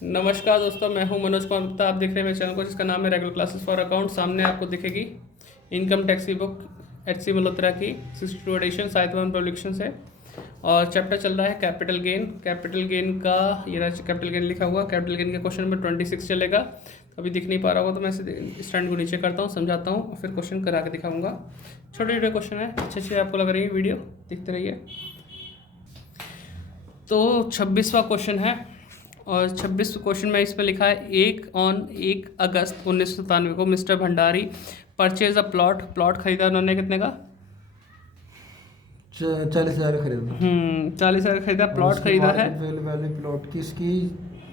नमस्कार दोस्तों, मैं हूं मनोज कुमार गुप्ता। आप देख रहे हैं मेरे चैनल को जिसका नाम है रेगुलर क्लासेस फॉर अकाउंट। सामने आपको दिखेगी इनकम टैक्स की बुक HC मल्होत्रा की 62 एडिशन साहित्यवन पब्लिकेशन से। और चैप्टर चल रहा है कैपिटल गेन। कैपिटल गेन का ये रहा, कैपिटल गेन लिखा हुआ। कैपिटल गेन का क्वेश्चन नंबर 26 चलेगा। अभी दिख नहीं पा रहा होगा तो मैं स्टैंड को नीचे करता हूँ, समझाता हूँ और फिर क्वेश्चन करा के दिखाऊंगा। छोटे छोटे क्वेश्चन है, अच्छे अच्छे आपको लग रही है वीडियो, देखते रहिए। तो 26वां क्वेश्चन है और 26 क्वेश्चन में इसमें लिखा है 1 अगस्त 1997 को mister Bhandari purchase a plot खरीदा उन्होंने। कितने का? 40,000 खरीदा। 40,000 खरीदा, प्लॉट खरीदा है वैल्यू प्लॉट की इसकी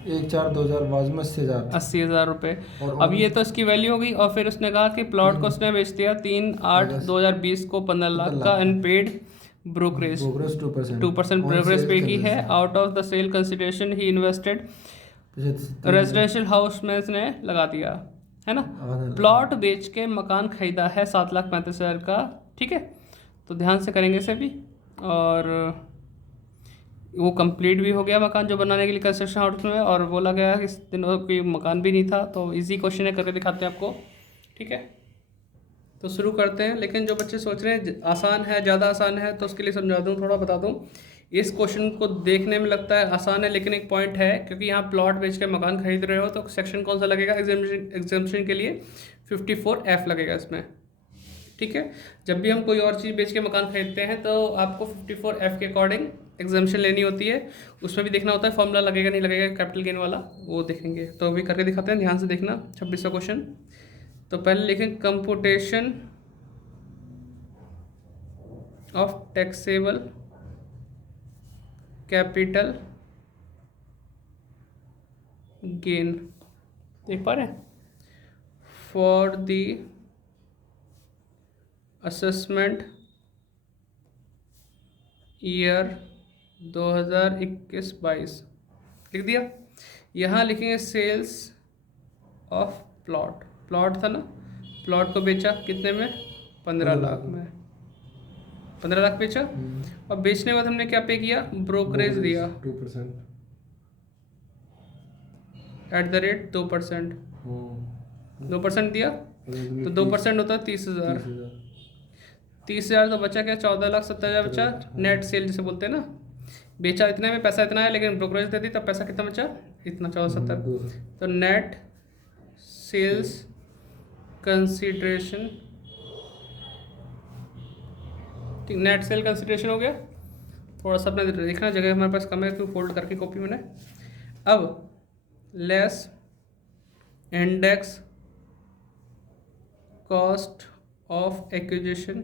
1/4/2000 में 80,000 80,000 रुपये। और अब ये तो इसकी वैल्यू हो गई। और फिर उसने कहा कि प्लॉट को उसने बेच दिया 3/8/2020 को 15 लाख का and paid brokerage 2% brokerage pay की है। Out of the sale consideration he invested residential house में इसने लगा दिया है ना। प्लॉट बेच के मकान खरीदा है 7,35,000 का। ठीक है, तो ध्यान से करेंगे इसे भी। और वो कंप्लीट भी हो गया मकान जो बनाने के लिए कंस्ट्रक्शन हाउस में। और बोला गया कि इस दिनों कोई मकान भी नहीं था। तो इजी क्वेश्चन है, करके दिखाते हैं आपको। ठीक है, तो शुरू करते हैं। लेकिन जो बच्चे सोच रहे हैं आसान है, ज़्यादा आसान है, तो उसके लिए समझा दूँ, थोड़ा बता दूँ। इस क्वेश्चन को देखने में लगता है आसान है, लेकिन एक पॉइंट है, क्योंकि यहाँ प्लॉट बेच के मकान खरीद रहे हो तो सेक्शन कौन सा लगेगा एग्जामिनेशन के लिए? 54F लगेगा इसमें। ठीक है, जब भी हम कोई और चीज़ बेच के मकान खरीदते हैं तो आपको 54F के अकॉर्डिंग एग्जामिनेशन लेनी होती है। उसमें भी देखना होता है फॉर्मूला लगेगा नहीं लगेगा कैपिटल गेन वाला, वो देखेंगे। तो अभी करके दिखाते हैं, ध्यान से देखना। 26वां क्वेश्चन। तो पहले लिखें computation of taxable capital gain. देख पा रहे हैं? फॉर द असेसमेंट ईयर 2021-22 लिख दिया। यहाँ लिखेंगे सेल्स ऑफ प्लॉट था ना, प्लॉट को बेचा कितने में? 15 लाख में। 15 लाख बेचा। और बेचने के बाद हमने क्या पे किया? ब्रोकरेज दिया 2%। @ 2%। 2% दिया तो 2% होता है 30,000। 30,000 तो बचा क्या? 14,70,000 बचा। नेट सेल जिसे बोलते हैं ना, बेचा इतने में, पैसा इतना है, लेकिन ब्रोकरेज दे दी तब पैसा कितना बचा? इतना, 1470। तो नेट सेल्स कंसिडरेशन, ठीक, नेट सेल कंसिडरेशन हो गया। थोड़ा सा अपने देखना, जगह हमारे पास कम है क्यों फोल्ड करके कॉपी मैंने। अब less index cost of acquisition.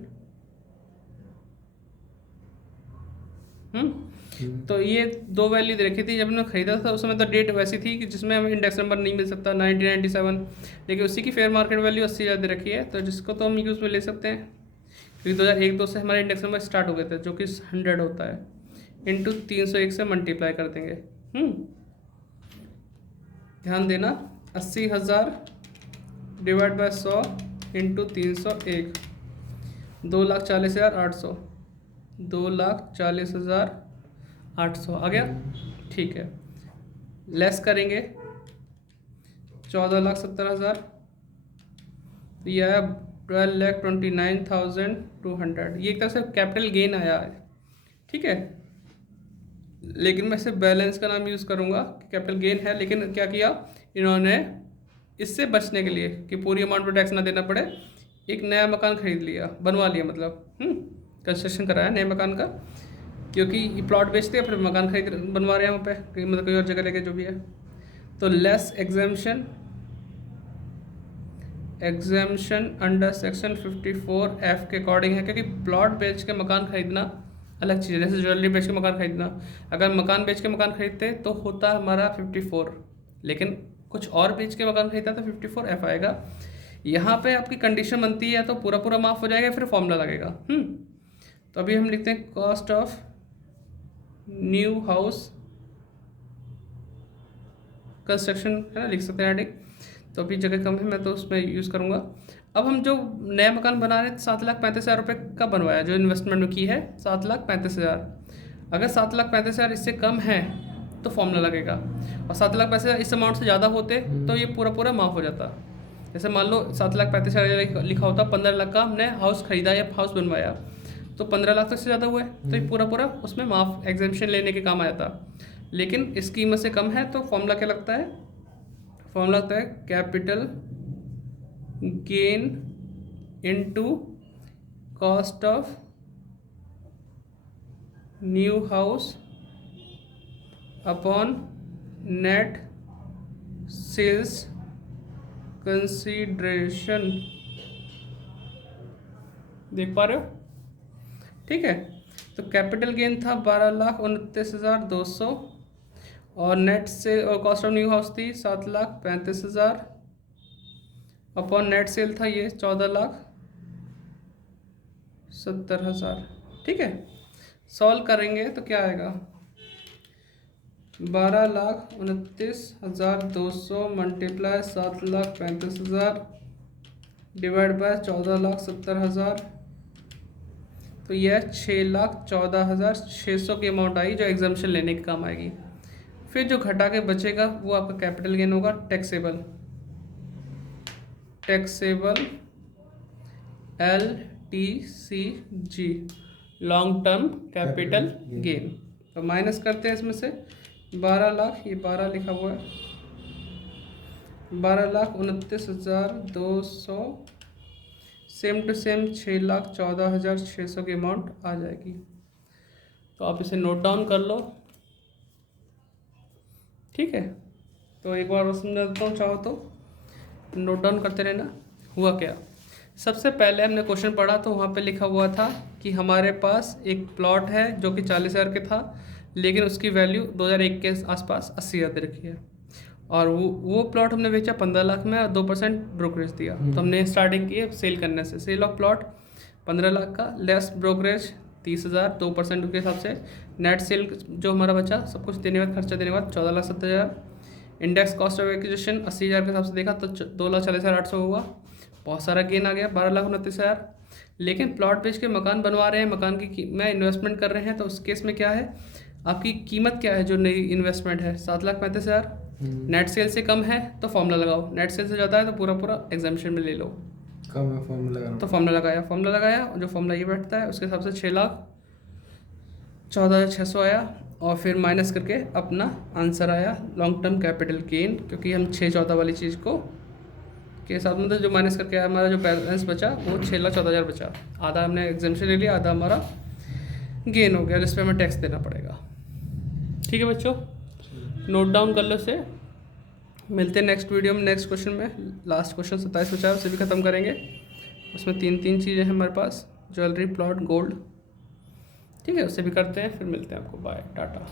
तो ये दो वैल्यू दे रखी थी जब हमने खरीदा था। उस समय तो डेट वैसी थी कि जिसमें हमें इंडेक्स नंबर नहीं मिल सकता, 1997, लेकिन उसी की फेयर मार्केट वैल्यू 80,000 दे रखी है। तो जिसको तो हम यूज़ में ले सकते हैं, क्योंकि 2001-2 से हमारे इंडेक्स नंबर स्टार्ट हो गए थे, जो कि 100 होता है, इंटू 301 से मल्टीप्लाई कर देंगे। ध्यान देना, 80,000 डिवाइड बाय 100 इंटू 301, 2,40,800, 2,40,800 आ गया। ठीक है, लेस करेंगे 14,70,000, तो ये आया 12,29,200। ये एक तरह से कैपिटल गेन आया है। ठीक है, लेकिन मैं सिर्फ बैलेंस का नाम यूज़ करूँगा कि कैपिटल गेन है। लेकिन क्या किया इन्होंने, इससे बचने के लिए कि पूरी अमाउंट पर टैक्स ना देना पड़े, एक नया मकान खरीद लिया, बनवा लिया, मतलब कंस्ट्रक्शन कराया नए मकान का, क्योंकि ये प्लॉट बेचते हैं फिर मकान खरीद बनवा रहे हैं वहाँ पे, मतलब कोई और जगह लेके, जो भी है। तो less exemption under section 54F के अकॉर्डिंग है, क्योंकि प्लॉट बेच के मकान खरीदना अलग चीज़ है। जैसे ज्वेलरी बेच के मकान खरीदना, अगर मकान बेच के मकान खरीदते तो होता हमारा 54, लेकिन कुछ और बेच के मकान खरीदा तो 54F आएगा। यहाँ पे आपकी कंडीशन बनती है, तो पूरा पूरा माफ़ हो जाएगा, फिर फॉर्मूला लगेगा। तो अभी हम लिखते हैं cost of new house construction, है ना, लिख सकते हैं एडिक। तो अभी जगह कम है, मैं तो उसमें यूज़ करूँगा। अब हम जो नया मकान बना रहे हैं 7,35,000 रुपये का बनवाया, जो इन्वेस्टमेंट में की है 7,35,000। अगर 7,35,000 इससे कम है तो फॉर्मूला लगेगा। और 7 लाख पैसे इस अमाउंट से ज़्यादा होते तो ये पूरा पूरा माफ़ हो जाता। जैसे मान लो 7,35,000 लिखा होता, 15 लाख का हमने हाउस खरीदा या हाउस बनवाया, तो 15 लाख तो इससे ज़्यादा हुआ है, तो ये पूरा पूरा उसमें माफ़ एग्जेम्पशन लेने के काम आ जाता। लेकिन इस कीमत से कम है तो फॉर्मूला क्या लगता है? फॉर्मूला लगता है capital gain into cost of new house upon net sales consideration. देख पा रहे हो? ठीक है, तो कैपिटल गेन था 12,29,200 और नेट से और कॉस्ट ऑफ न्यू हाउस थी 7,35,000 अपॉन नेट सेल था ये 14,70,000। ठीक है, सॉल्व करेंगे तो क्या आएगा? 12,29,200 मल्टीप्लाई 7,35,000 डिवाइड बाय 14,70,000, तो यह 6,14,600 की अमाउंट आई जो एग्जाम्पशन लेने के काम आएगी। फिर जो घटा के बचेगा वो आपका कैपिटल गेन होगा, taxable LTCG, long term capital gain. तो माइनस करते हैं इसमें से 12 लाख, ये 12 लिखा हुआ है, 12,29,200 सेम टू सेम 6,14,600 की अमाउंट आ जाएगी। तो आप इसे नोट डाउन कर लो। ठीक है, तो एक बार और समझा देता हूँ, चाहो तो नोट डाउन करते रहना। हुआ क्या, सबसे पहले हमने क्वेश्चन पढ़ा तो वहाँ पे लिखा हुआ था कि हमारे पास एक प्लॉट है जो कि 40,000 के था, लेकिन उसकी वैल्यू 2001 के आसपास 80,000 रखी है, और वो प्लॉट हमने बेचा 15 लाख में और 2% ब्रोकरेज दिया। तो हमने स्टार्टिंग की है सेल करने से, सेल ऑफ प्लॉट 15 लाख का लेस ब्रोकरेज 30,000, 2% के हिसाब से नेट सेल जो हमारा बचा सब कुछ देने के बाद, खर्चा देने के बाद 14,70,000। इंडेक्स कॉस्ट ऑफ एक्विजिशन 80,000 के हिसाब से देखा तो 2,40,800 हुआ। बहुत सारा गेन आ गया 12,29,000। लेकिन प्लॉट बेच के मकान बनवा रहे हैं, मकान की में इन्वेस्टमेंट कर रहे हैं, तो उस केस में क्या है, आपकी कीमत क्या है जो नई इन्वेस्टमेंट है 7,35,000। नेट सेल से कम है तो फॉर्मूला लगाओ, नेट सेल से ज़्यादा है तो पूरा पूरा एग्जाम्पशन में ले लो। कम है फॉर्मूला लगाना, तो फॉर्मूला लगाया जो फॉर्मूला ये बैठता है उसके हिसाब से 6,14,600 आया, और फिर माइनस करके अपना आंसर आया लॉन्ग टर्म कैपिटल गेन, क्योंकि हम 6,14 वाली चीज़ को के साथ मतलब जो माइनस करके आया, हमारा जो बैलेंस बचा वो 6,14,000 बचा। आधा हमने एग्जाम्पशन ले लिया, आधा हमारा गेन हो गया, जिस पर हमें टैक्स देना पड़ेगा। ठीक है बच्चों, नोट डाउन कर लो इसे। मिलते हैं नेक्स्ट वीडियो में, नेक्स्ट क्वेश्चन में। लास्ट क्वेश्चन 27 बचा है, उसे भी ख़त्म करेंगे। उसमें 3 चीज़ें हैं हमारे पास, ज्वेलरी, प्लॉट, गोल्ड। ठीक है, उसे भी करते हैं, फिर मिलते हैं आपको। बाय, टाटा।